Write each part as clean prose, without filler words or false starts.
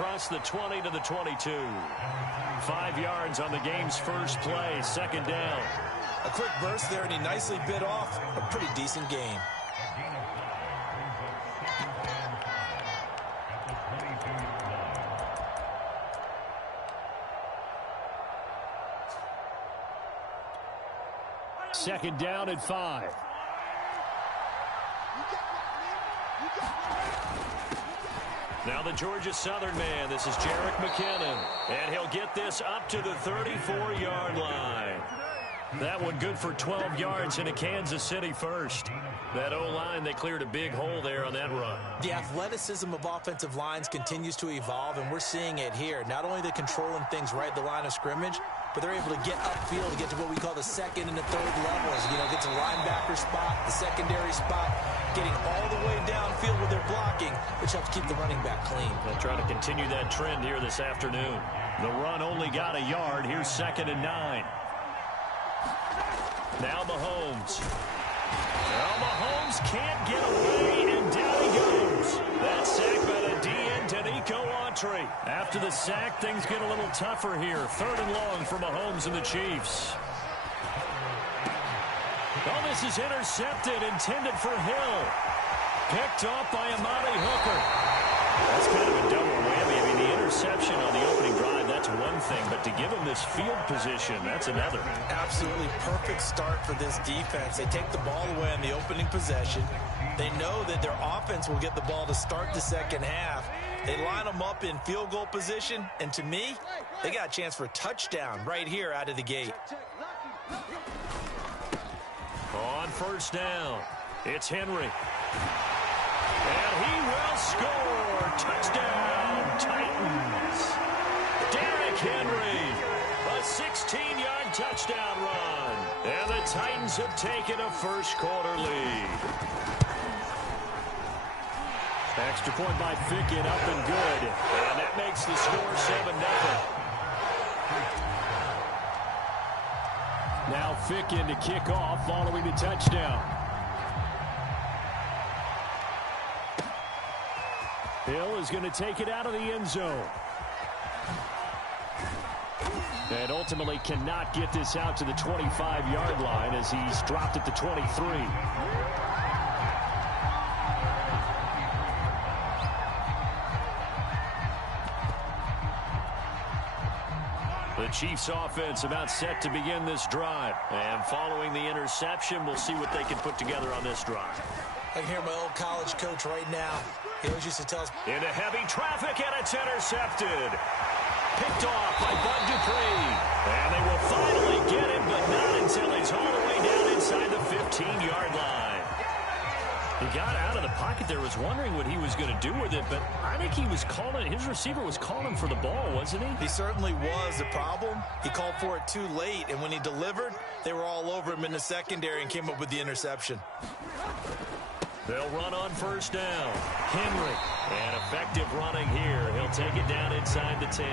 across the 20 to the 22. 5 yards on the game's first play, second down. A quick burst there, and he nicely bit off a pretty decent gain. Second down and 5. Now the Georgia Southern man. This is Jerick McKinnon. And he'll get this up to the 34-yard line. That one good for 12 yards into Kansas City first. That O-line, they cleared a big hole there on that run. The athleticism of offensive lines continues to evolve, and we're seeing it here. Not only they're controlling things right at the line of scrimmage, but they're able to get upfield to get to what we call the second and the third levels. You know, get to linebacker spot, the secondary spot, getting all the way downfield with their blocking, which helps keep the running back clean. They'll try to continue that trend here this afternoon. The run only got a yard. Here's 2nd and 9. Now Mahomes. Well, Mahomes can't get away, and down he goes. That sack by the DN, Danico Autry. After the sack, things get a little tougher here. 3rd and long for Mahomes and the Chiefs. Oh, this is intercepted, intended for Hill. Picked off by Amari Hooker. That's kind of a double whammy. I mean, the interception on the opening drive, that's one thing, but to give him this field position, that's another. Absolutely perfect start for this defense. They take the ball away on the opening possession. They know that their offense will get the ball to start the second half. They line them up in field goal position, and to me, they got a chance for a touchdown right here out of the gate. On first down, it's Henry. And he will score. Touchdown, Titans. Derrick Henry, a 16-yard touchdown run. And the Titans have taken a first-quarter lead. Extra point by Fickett, up and good. And that makes the score 7-0. Now Fickett to kick off following the touchdown. Hill is going to take it out of the end zone. And ultimately cannot get this out to the 25-yard line as he's dropped at the 23. The Chiefs offense about set to begin this drive. And following the interception, we'll see what they can put together on this drive. I can hear my old college coach right now. He always used to tell us. Into heavy traffic, and it's intercepted. Picked off by Bud Dupree. And they will finally get him, but not until he's all the way down inside the 15-yard line. He got out of the pocket there, was wondering what he was going to do with it, but I think he was calling, his receiver was calling for the ball, wasn't he? He certainly was. The problem, he called for it too late, and when he delivered, they were all over him in the secondary and came up with the interception. They'll run on first down. Henry. And effective running here. He'll take it down inside the 10.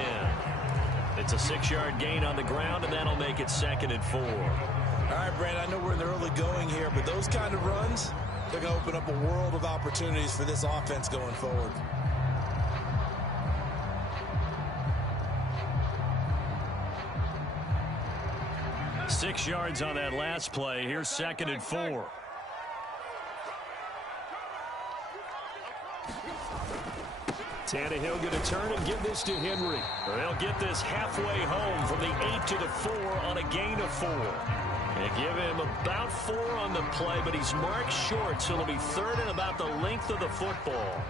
It's a 6-yard gain on the ground, and that'll make it 2nd and 4. All right, Brandon, I know we're in the early going here, but those kind of runs, they're going to open up a world of opportunities for this offense going forward. Six yards on that last play. Here's 2nd and 4. Tannehill going to turn and give this to Henry. They'll get this halfway home from the 8 to the 4 on a gain of 4. They give him about 4 on the play, but he's marked short, so it'll be 3rd and about the length of the football.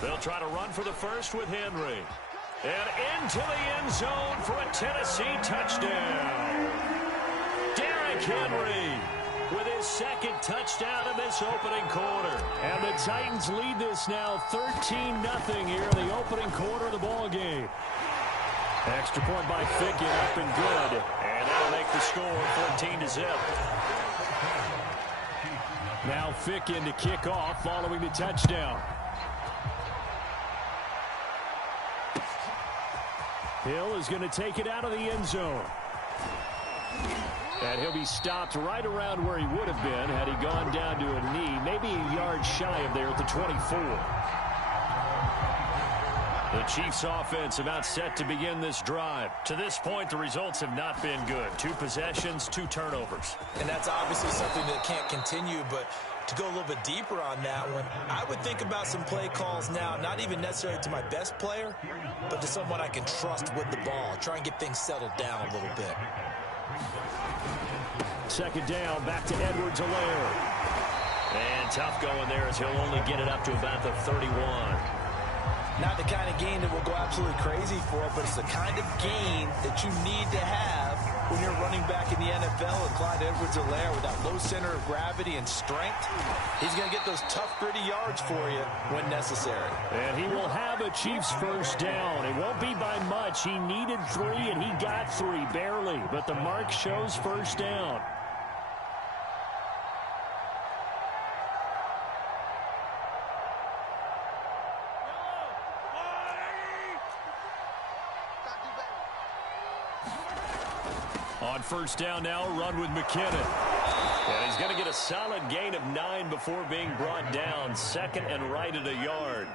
They'll try to run for the first with Henry. And into the end zone for a Tennessee touchdown. Derrick Henry with his 2nd touchdown in this opening quarter. And the Titans lead this now 13-0 here in the opening quarter of the ball game. Extra point by Fickett, up and good. And that'll make the score 14-0. Now Fick in to kick off following the touchdown. Hill is going to take it out of the end zone. And he'll be stopped right around where he would have been had he gone down to a knee, maybe a yard shy of there at the 24. The Chiefs offense about set to begin this drive. To this point, the results have not been good. 2 possessions, 2 turnovers. And that's obviously something that can't continue, but to go a little bit deeper on that one, I would think about some play calls now, not even necessarily to my best player, but to someone I can trust with the ball. Try and get things settled down a little bit. Second down, back to Edwards-Helaire. And tough going there as he'll only get it up to about the 31. Not the kind of gain that will go absolutely crazy for, but it's the kind of gain that you need to have when you're running back in the NFL. And Clyde Edwards-Helaire with that low center of gravity and strength, he's going to get those tough, gritty yards for you when necessary. And he will have a Chiefs first down. It won't be by much. He needed 3, and he got 3, barely. But the mark shows first down. On first down now, run with McKinnon. And he's going to get a solid gain of 9 before being brought down. Second and right at a yard.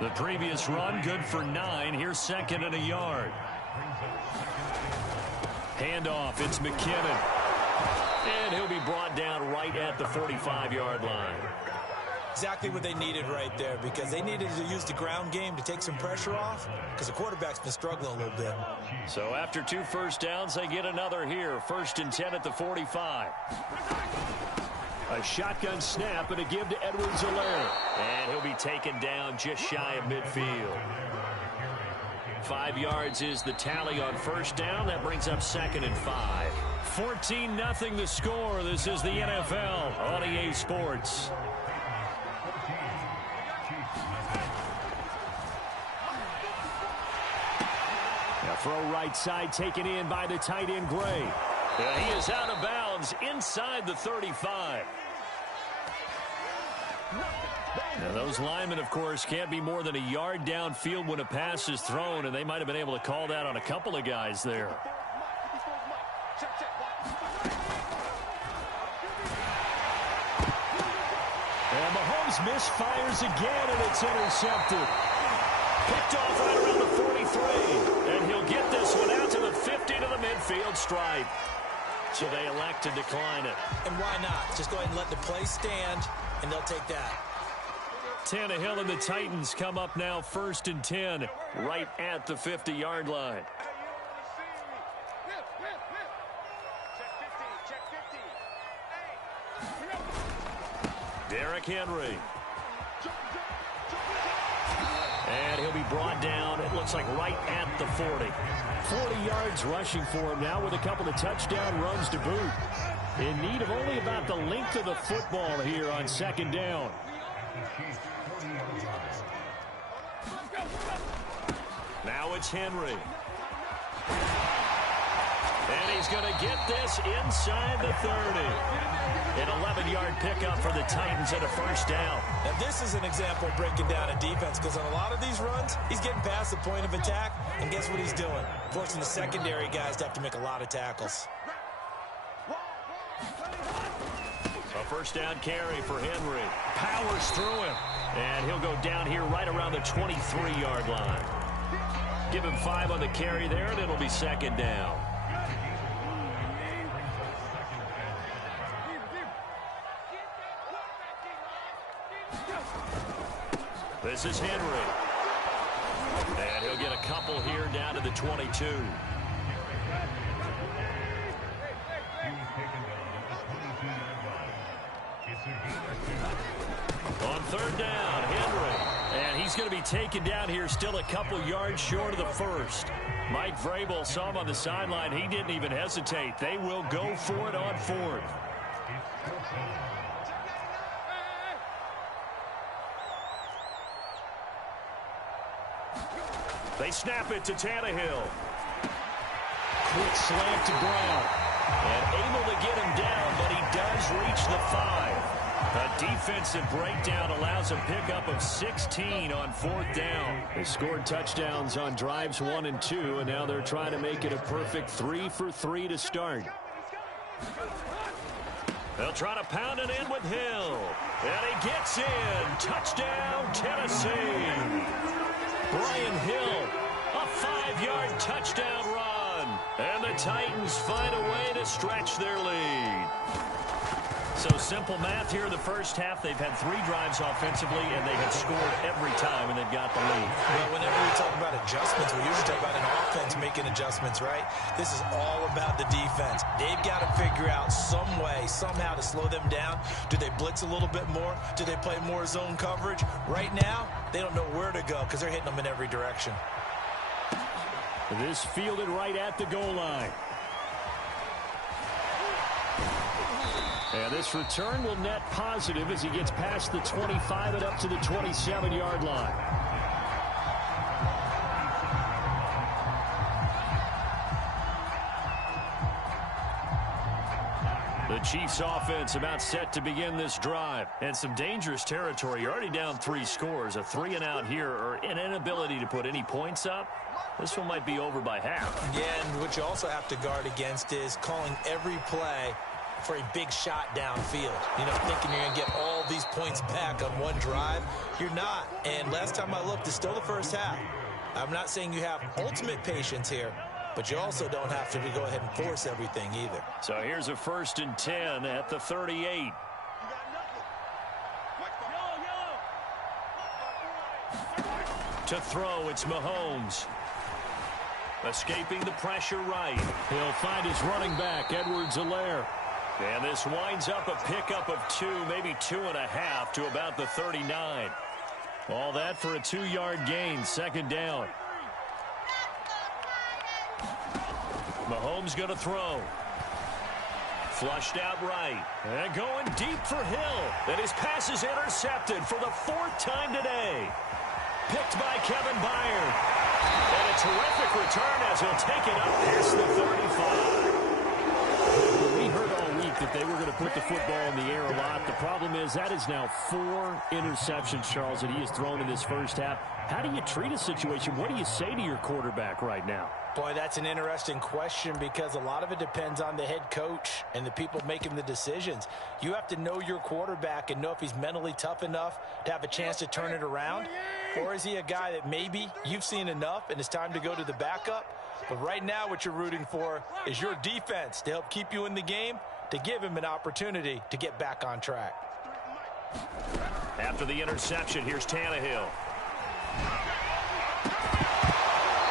The previous run, good for 9. Here's second and a yard. Handoff, it's McKinnon. And he'll be brought down right at the 45-yard line. Exactly what they needed right there, because they needed to use the ground game to take some pressure off, because the quarterback's been struggling a little bit. So after 2 first downs, they get another here. First and 10 at the 45. A shotgun snap and a give to Edwards-Helaire. And he'll be taken down just shy of midfield. 5 yards is the tally on first down. That brings up second and 5. 14-0 the score. This is the NFL on EA Sports. Throw right side taken in by the tight end Gray. And he is out of bounds inside the 35. Now those linemen, of course, can't be more than a yard downfield when a pass is thrown, and they might have been able to call that on a couple of guys there. And Mahomes misfires again, and it's intercepted. Picked off right around the 43. And he'll get this one out to the 50 to the midfield stripe. So they elect to decline it. And why not? Just go ahead and let the play stand, and they'll take that. Tannehill and the Titans come up now first and 10 right at the 50-yard line. Derrick Henry. And he'll be brought down, it looks like right at the 40. 40 yards rushing for him now with a couple of touchdown runs to boot. In need of only about the length of the football here on second down. Now it's Henry. And he's going to get this inside the 30. An 11-yard pickup for the Titans and a first down. Now this is an example of breaking down a defense, because on a lot of these runs, he's getting past the point of attack, and guess what he's doing? Forcing the secondary guys to have to make a lot of tackles. A first down carry for Henry. Powers through him. And he'll go down here right around the 23-yard line. Give him 5 on the carry there, and it'll be second down. This is Henry. And he'll get a couple here down to the 22. On third down, Henry. And he's going to be taken down here still a couple yards short of the first. Mike Vrabel saw him on the sideline. He didn't even hesitate. They will go for it on fourth. They snap it to Tannehill. Quick slant to Brown. And able to get him down, but he does reach the 5. A defensive breakdown allows a pickup of 16 on 4th down. They scored touchdowns on drives 1 and 2, and now they're trying to make it a perfect 3 for 3 to start. They'll try to pound it in with Hill. And he gets in. Touchdown, Tennessee. Brian Hill, a 5-yard touchdown run. And the Titans find a way to stretch their lead. So simple math here in the first half. They've had 3 drives offensively, and they have scored every time, and they've got the lead. Well, whenever we talk about adjustments, we usually talk about an offense making adjustments, right? This is all about the defense. They've got to figure out some way, somehow to slow them down. Do they blitz a little bit more? Do they play more zone coverage? Right now, they don't know where to go because they're hitting them in every direction. This fielded right at the goal line. And this return will net positive as he gets past the 25 and up to the 27-yard line. The Chiefs offense about set to begin this drive. And some dangerous territory. You're already down 3 scores. A 3-and-out here or an inability to put any points up. This one might be over by half. Yeah, and what you also have to guard against is calling every play for a big shot downfield. You know, thinking you're going to get all these points back on one drive. You're not. And last time I looked, it's still the first half. I'm not saying you have ultimate patience here, but you also don't have to go ahead and force everything either. So here's a 1st and 10 at the 38. To throw, it's Mahomes. Escaping the pressure right. He'll find his running back, Edwards-Helaire. And this winds up a pickup of 2, maybe 2.5 to about the 39. All that for a 2-yard gain, 2nd down. Mahomes going to throw. Flushed out right. And going deep for Hill. And his pass is intercepted for the 4th time today. Picked by Kevin Byard. And a terrific return as he'll take it up past the 35. We heard all week that they were going to put the football in the air a lot. The problem is that is now 4 interceptions, Charles, that he has thrown in this first half. How do you treat a situation? What do you say to your quarterback right now? Boy, that's an interesting question because a lot of it depends on the head coach and the people making the decisions. You have to know your quarterback and know if he's mentally tough enough to have a chance to turn it around. Or is he a guy that maybe you've seen enough and it's time to go to the backup? But right now what you're rooting for is your defense to help keep you in the game, to give him an opportunity to get back on track. After the interception, here's Tannehill.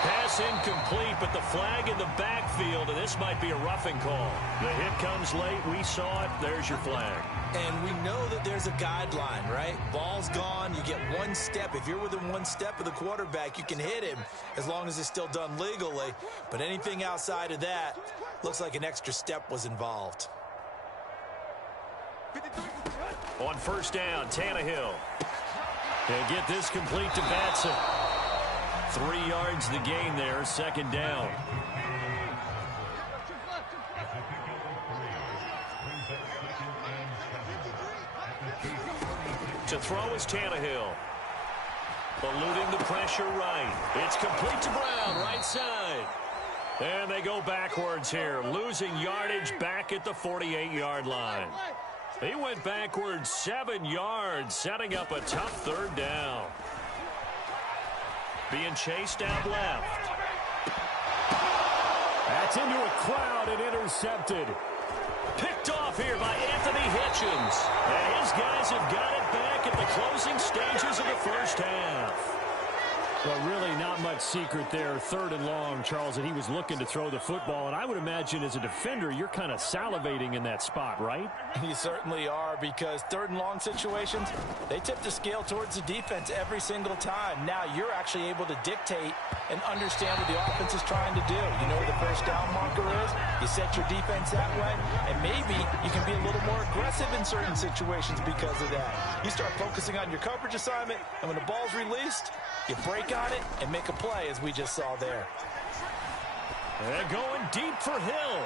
Pass incomplete, but the flag in the backfield, and this might be a roughing call. The hit comes late. We saw it. There's your flag. And we know that there's a guideline, right? Ball's gone. You get 1 step. If you're within 1 step of the quarterback, you can hit him as long as it's still done legally. But anything outside of that looks like an extra step was involved. On 1st down, Tannehill. He'll get this complete to Batson. 3 yards the gain there, 2nd down. To throw is Tannehill. Eluding the pressure right. It's complete to Brown, right side. And they go backwards here, losing yardage back at the 48-yard line. He went backwards 7 yards, setting up a tough 3rd down. Being chased out left. That's into a crowd and intercepted. Picked off here by Anthony Hitchens. And his guys have got it back at the closing stages of the first half. Well, really not much secret there. 3rd and long, Charles, and he was looking to throw the football. And I would imagine as a defender, you're kind of salivating in that spot, right? You certainly are, because 3rd and long situations, they tip the scale towards the defense every single time. Now you're actually able to dictate and understand what the offense is trying to do. You know where the first down marker is. You set your defense that way, and maybe you can be a little more aggressive in certain situations because of that. You start focusing on your coverage assignment, and when the ball's released, you break on it and make a play, as we just saw there. They're going deep for Hill.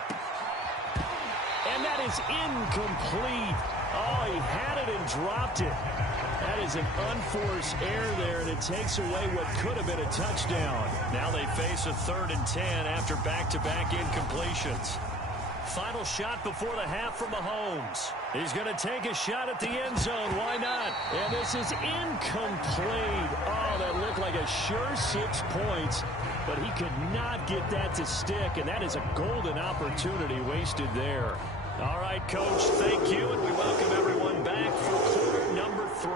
And that is incomplete. Oh, he had it and dropped it. That is an unforced error there, and it takes away what could have been a touchdown. Now they face a 3rd and 10 after back-to-back incompletions. Final shot before the half from Mahomes. He's going to take a shot at the end zone. Why not? And this is incomplete. Oh, that looked like a sure 6 points, but he could not get that to stick, and that is a golden opportunity wasted there. All right, Coach, thank you, and we welcome everyone back for quarter number 3.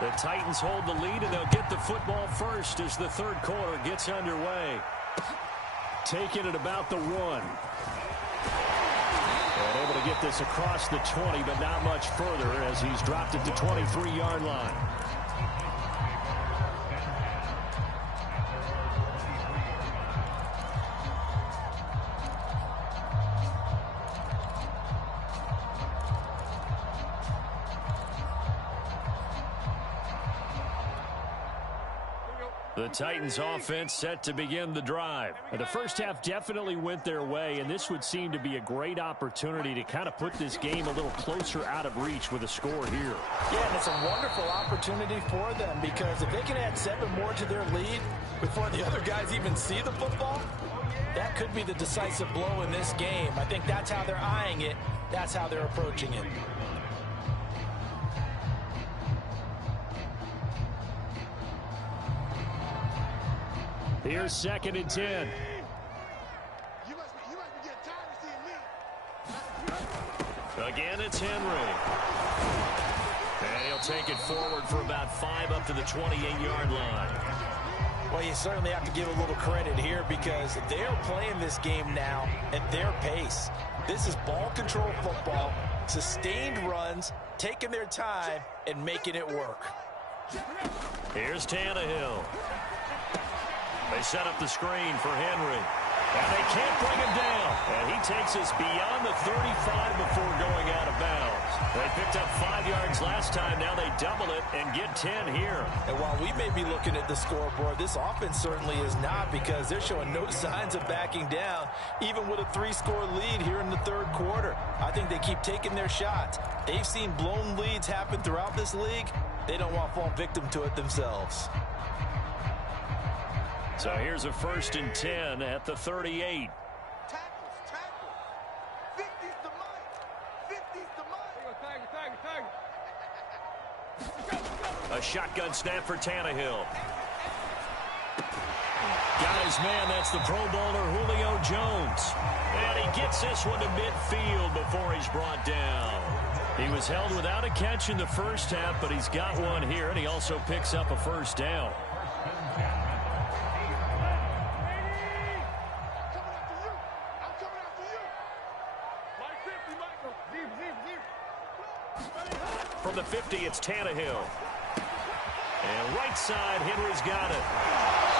The Titans hold the lead, and they'll get the football first as the 3rd quarter gets underway. Taking it about the 1. And able to get this across the 20, but not much further as he's dropped it to 23-yard line. The Titans offense set to begin the drive. The first half definitely went their way, and this would seem to be a great opportunity to kind of put this game a little closer out of reach with a score here. Yeah, and it's a wonderful opportunity for them because if they can add 7 more to their lead before the other guys even see the football, that could be the decisive blow in this game. I think that's how they're eyeing it. That's how they're approaching it. Here's 2nd and 10. You must be getting tired of seeing me. Again, it's Henry. And he'll take it forward for about 5 up to the 28-yard line. Well, you certainly have to give a little credit here because they're playing this game now at their pace. This is ball control football, sustained runs, taking their time, and making it work. Here's Tannehill. They set up the screen for Henry. And they can't bring him down. And he takes us beyond the 35 before going out of bounds. They picked up 5 yards last time. Now they double it and get 10 here. And while we may be looking at the scoreboard, this offense certainly is not because they're showing no signs of backing down, even with a 3-score lead here in the 3rd quarter. I think they keep taking their shots. They've seen blown leads happen throughout this league. They don't want to fall victim to it themselves. So here's a 1st and 10 at the 38. Tackles. 50's the money. 50's the money. A shotgun snap for Tannehill. Got his man. That's the Pro Bowler Julio Jones. And he gets this one to midfield before he's brought down. He was held without a catch in the first half, but he's got one here, and he also picks up a 1st down. From the 50, it's Tannehill. And right side, Henry's got it.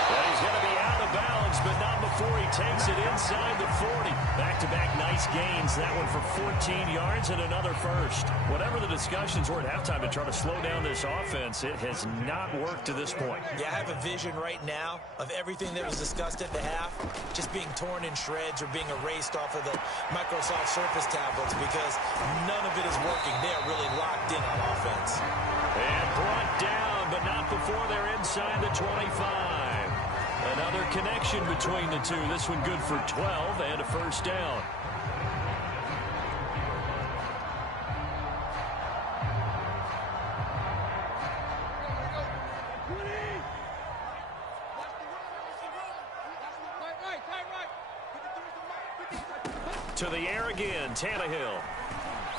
And he's going to be out of bounds, but not before he takes it inside the 40. Back-to-back nice gains. That one for 14 yards and another 1st. Whatever the discussions were at halftime to try to slow down this offense, it has not worked to this point. Yeah, I have a vision right now of everything that was discussed at the half just being torn in shreds or being erased off of the Microsoft Surface tablets because none of it is working. They're really locked in on offense. And brought down, but not before they're inside the 25. Another connection between the two. This one good for 12 and a 1st down. To the air again, Tannehill.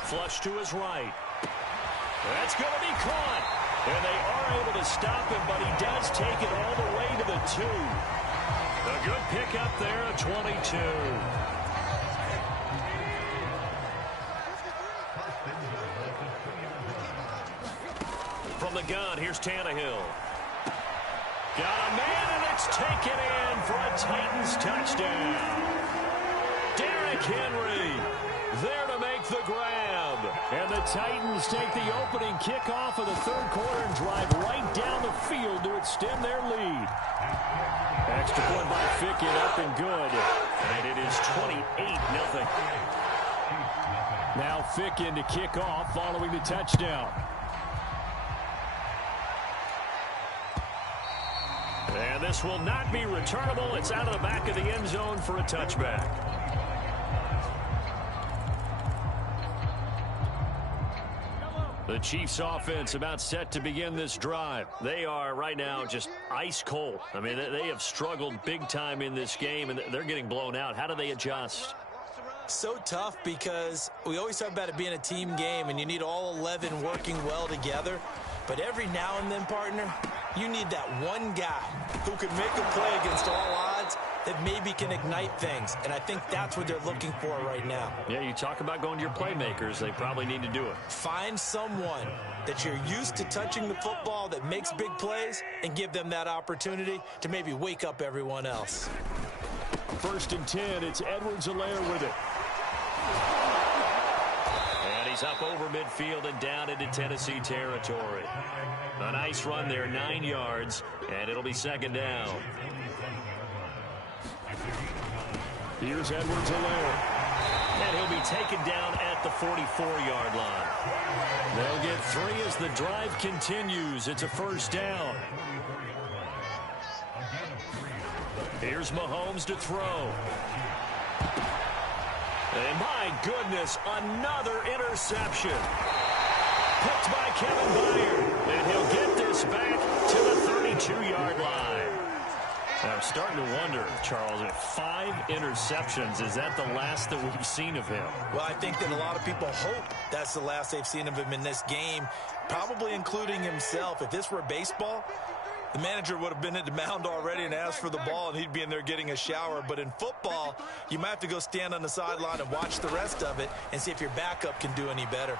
Flush to his right. That's going to be caught. And they are able to stop him, but he does take it all the way to the 2. A good pickup there at 22. From the gun, here's Tannehill. Got a man, and it's taken in for a Titans touchdown. Derrick Henry there to make the grab. And the Titans take the opening kickoff of the 3rd quarter and drive right down the field to extend their lead. Extra point by Fickett, up and good. And it is 28-0. Now Ficken to kick off following the touchdown. And this will not be returnable. It's out of the back of the end zone for a touchback. The Chiefs offense about set to begin this drive. They are right now just ice cold. I mean, they have struggled big time in this game, and they're getting blown out. How do they adjust? So tough because we always talk about it being a team game, and you need all 11 working well together. But every now and then, partner, you need that one guy who can make a play against all odds that maybe can ignite things. And I think that's what they're looking for right now. Yeah, you talk about going to your playmakers. They probably need to do it. Find someone that you're used to touching the football that makes big plays and give them that opportunity to maybe wake up everyone else. 1st and 10, it's Edwards-Helaire with it. And he's up over midfield and down into Tennessee territory. A nice run there, 9 yards, and it'll be 2nd down. Here's Edwards-Helaire. And he'll be taken down at the 44-yard line. They'll get 3 as the drive continues. It's a 1st down. Here's Mahomes to throw. And my goodness, another interception. Picked by Kevin Byard. And he'll get this back to the 32-yard line. I'm starting to wonder, Charles, if 5 interceptions, is that the last that we've seen of him? Well, I think that a lot of people hope that's the last they've seen of him in this game, probably including himself. If this were baseball, the manager would have been at the mound already and asked for the ball, and he'd be in there getting a shower. But in football, you might have to go stand on the sideline and watch the rest of it and see if your backup can do any better.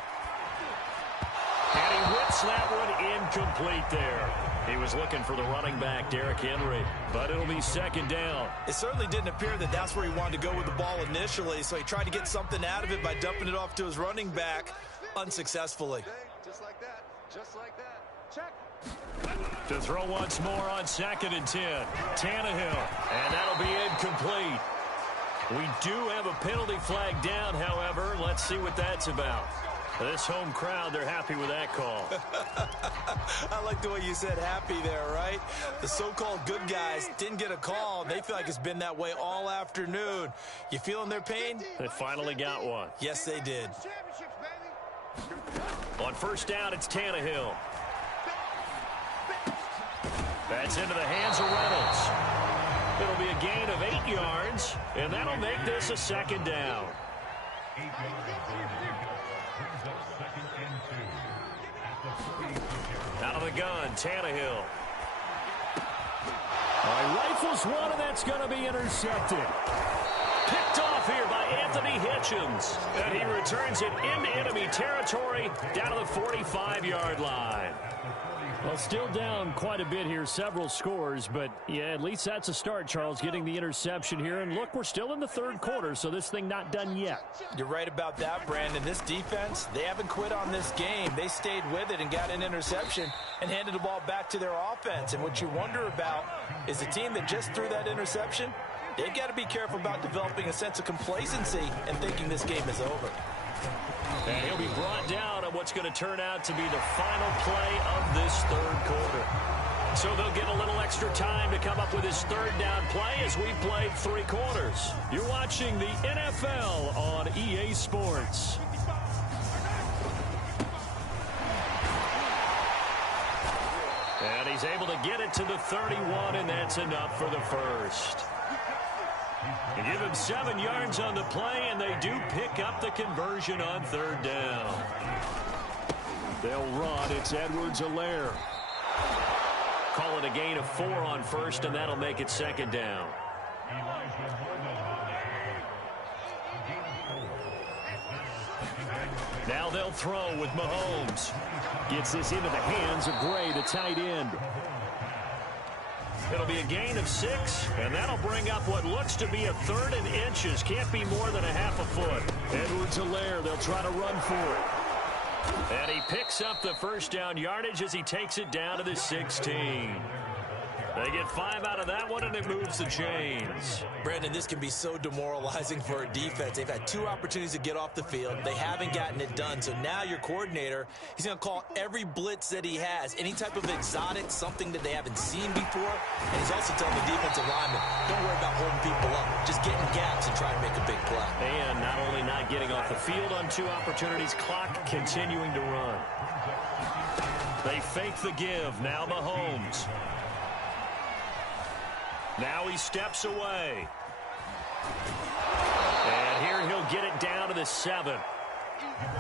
And he whips that one incomplete there. He was looking for the running back, Derrick Henry, but it'll be 2nd down. It certainly didn't appear that that's where he wanted to go with the ball initially, so he tried to get something out of it by dumping it off to his running back unsuccessfully. Just like that. Just like that. Check. To throw once more on 2nd and 10. Tannehill, and that'll be incomplete. We do have a penalty flag down, however. Let's see what that's about. This home crowd, they're happy with that call. I like the way you said happy there, right? The so-called good guys didn't get a call. They feel like it's been that way all afternoon. You feeling their pain? They finally got one. Yes, they did. On 1st down, it's Tannehill. That's into the hands of Reynolds. It'll be a gain of 8 yards, and that'll make this a 2nd down. Out of the gun, Tannehill. Rifles one, and that's going to be intercepted. Picked off here by Anthony Hitchens. And he returns it into enemy territory down to the 45-yard line. Well, still down quite a bit here, several scores, but yeah, at least that's a start, Charles, getting the interception here. And look, we're still in the 3rd quarter, so this thing not done yet. You're right about that, Brandon. This defense, they haven't quit on this game. They stayed with it and got an interception and handed the ball back to their offense. And what you wonder about is a team that just threw that interception, they've got to be careful about developing a sense of complacency and thinking this game is over. And he'll be brought down on what's going to turn out to be the final play of this 3rd quarter. So they'll get a little extra time to come up with his 3rd down play as we played 3 quarters. You're watching the NFL on EA Sports. And he's able to get it to the 31, and that's enough for the 1st. You give him 7 yards on the play, and they do pick up the conversion on 3rd down. They'll run. It's Edwards-Helaire. Call it a gain of 4 on 1st, and that'll make it 2nd down. Now they'll throw with Mahomes. Gets this into the hands of Gray, the tight end. It'll be a gain of 6, and that'll bring up what looks to be a 3rd and inches. Can't be more than a half a foot. Edwards-Helaire, they'll try to run for it. And he picks up the 1st down yardage as he takes it down to the 16. They get 5 out of that one, and it moves the chains. Brandon, this can be so demoralizing for a defense. They've had 2 opportunities to get off the field. They haven't gotten it done. So now your coordinator, he's going to call every blitz that he has, any type of exotic, something that they haven't seen before. And he's also telling the defensive lineman, don't worry about holding people up. Just get in gaps and try to make a big play. And not only not getting off the field on 2 opportunities, clock continuing to run. They fake the give. Now Mahomes. Now he steps away. And here he'll get it down to the 7.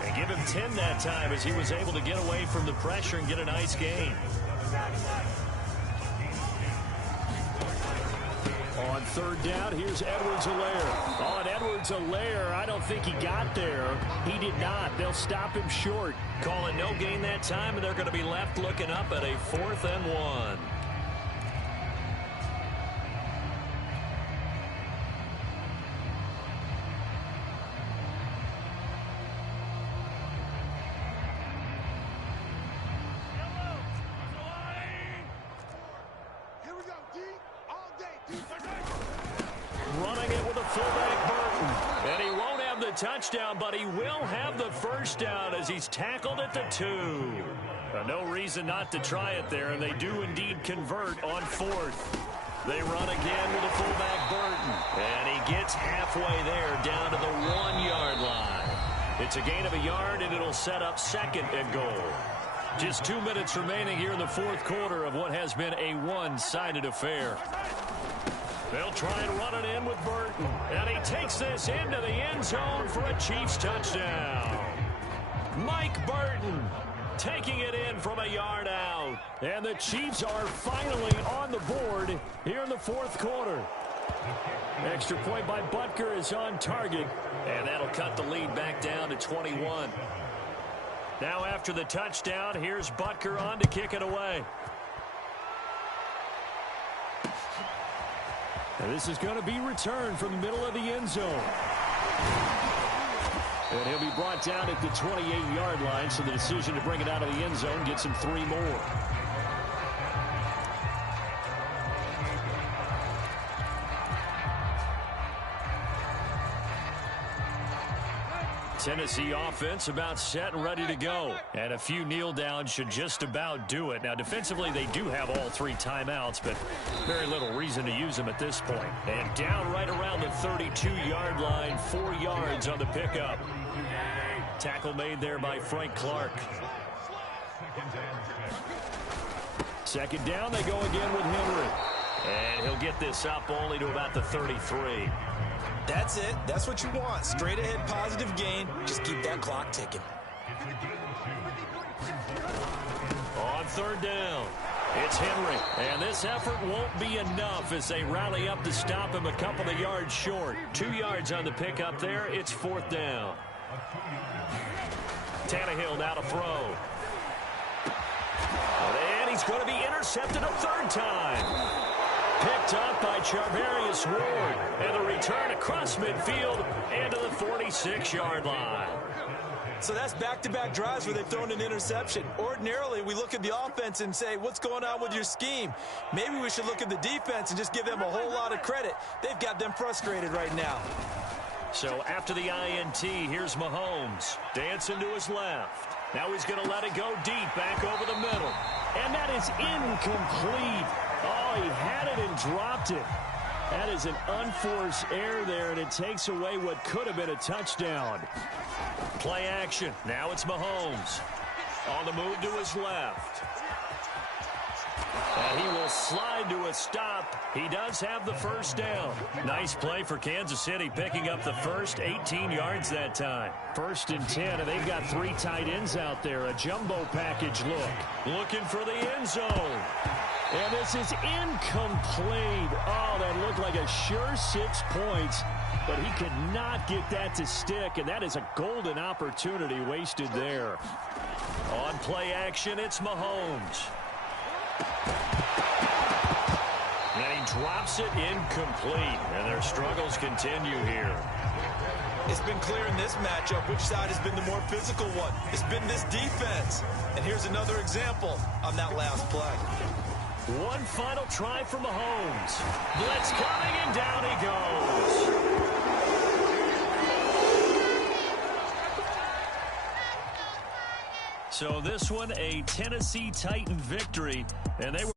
And give him 10 that time as he was able to get away from the pressure and get a nice gain. On 3rd down, here's Edwards-Helaire. On Edwards-Helaire, I don't think he got there. He did not. They'll stop him short. Call it no gain that time, and they're going to be left looking up at a 4th and 1. Running it with a fullback Burton. And he won't have the touchdown, but he will have the first down as he's tackled at the 2. No reason not to try it there, and they do indeed convert on 4th. They run again with a fullback Burton. And he gets halfway there down to the 1-yard line. It's a gain of a yard, and it'll set up 2nd and goal. Just 2 minutes remaining here in the 4th quarter of what has been a one-sided affair. They'll try and run it in with Burton. And he takes this into the end zone for a Chiefs touchdown. Mike Burton taking it in from a yard out. And the Chiefs are finally on the board here in the 4th quarter. Extra point by Butker is on target. And that'll cut the lead back down to 21. Now after the touchdown, here's Butker on to kick it away. And this is going to be returned from the middle of the end zone. And he'll be brought down at the 28-yard line, so the decision to bring it out of the end zone gets him 3 more. Tennessee offense about set and ready to go. And a few kneel downs should just about do it. Now, defensively, they do have all 3 timeouts, but very little reason to use them at this point. And down right around the 32-yard line, 4 yards on the pickup. Tackle made there by Frank Clark. 2nd down, they go again with Henry. And he'll get this up only to about the 33. That's it. That's what you want. Straight ahead positive gain. Just keep that clock ticking. On 3rd down, it's Henry. And this effort won't be enough as they rally up to stop him a couple of yards short. 2 yards on the pickup there. It's 4th down. Tannehill now to throw. And he's going to be intercepted a 3rd time. Picked up by Charvarius Ward. And the return across midfield and to the 46-yard line. So that's back-to-back drives where they've thrown an interception. Ordinarily, we look at the offense and say, what's going on with your scheme? Maybe we should look at the defense and just give them a whole lot of credit. They've got them frustrated right now. So after the INT, here's Mahomes. Dancing to his left. Now he's going to let it go deep, back over the middle. And that is incomplete. Oh, he had it and dropped it. That is an unforced error there, and it takes away what could have been a touchdown. Play action. Now it's Mahomes. On the move to his left. And he will slide to a stop. He does have the first down. Nice play for Kansas City, picking up the first 18 yards that time. 1st and 10, and they've got 3 tight ends out there. A jumbo package look. Looking for the end zone. And this is incomplete. Oh, that looked like a sure 6 points, but he could not get that to stick, and that is a golden opportunity wasted there. On play action, it's Mahomes. And he drops it incomplete, and their struggles continue here. It's been clear in this matchup which side has been the more physical one. It's been this defense. And here's another example on that last play. One final try for Mahomes. Blitz coming, and down he goes. So this one, a Tennessee Titan victory, and they were